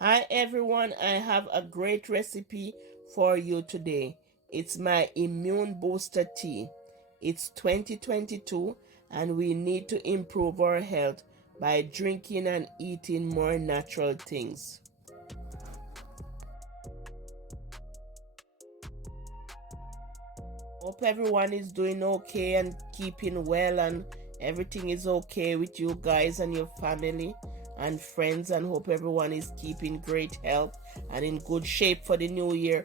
Hi everyone, I have a great recipe for you today. It's my immune booster tea. It's 2022 and we need to improve our health by drinking and eating more natural things. Hope everyone is doing okay and keeping well and everything is okay with you guys and your family and friends, and hope everyone is keeping great health and in good shape for the new year.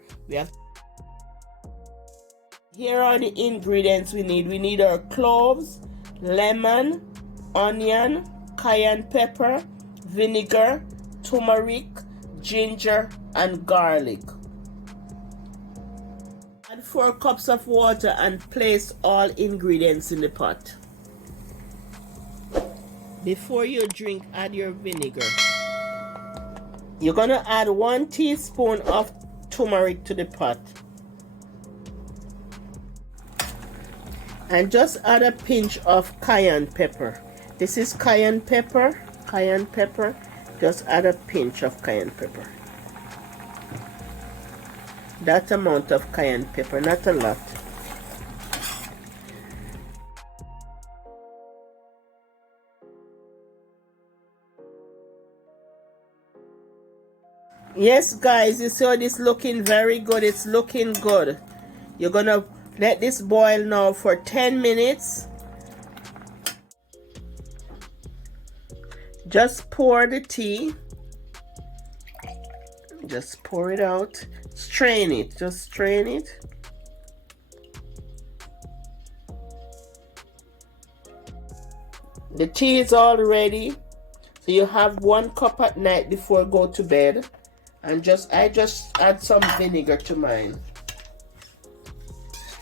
Here are the ingredients we need. We need our cloves, lemon, onion, cayenne pepper, vinegar, turmeric, ginger, and garlic. Add 4 cups of water and place all ingredients in the pot. Before you drink, add your vinegar. You're gonna add 1 teaspoon of turmeric to the pot. And just add a pinch of cayenne pepper. This is cayenne pepper. Just add a pinch of cayenne pepper. That amount of cayenne pepper, not a lot. Yes guys, you see how this looking very good. It's looking good. You're gonna let this boil now for 10 minutes. Just pour the tea. Just pour it out. Strain it. Just strain it. The tea is all ready. So you have 1 cup at night before you go to bed. And I just add some vinegar to mine.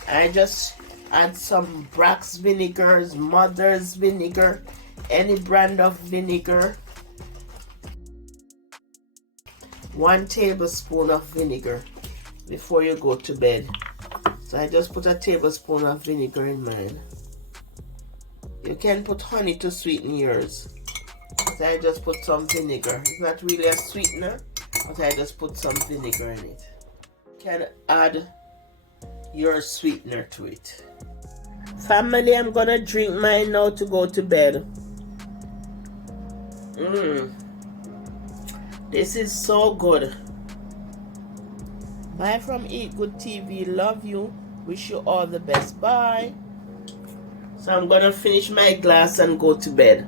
I just add some Brack's vinegars, Mother's vinegar, any brand of vinegar. 1 tablespoon of vinegar before you go to bed. So I just put a tablespoon of vinegar in mine. You can put honey to sweeten yours. So I just put some vinegar. It's not really a sweetener, but I just put some vinegar in it. You can add your sweetener to it. Family, I'm gonna drink mine now to go to bed. This is so good. Bye from Eat Good TV. Love you. Wish you all the best. Bye. So I'm gonna finish my glass and go to bed.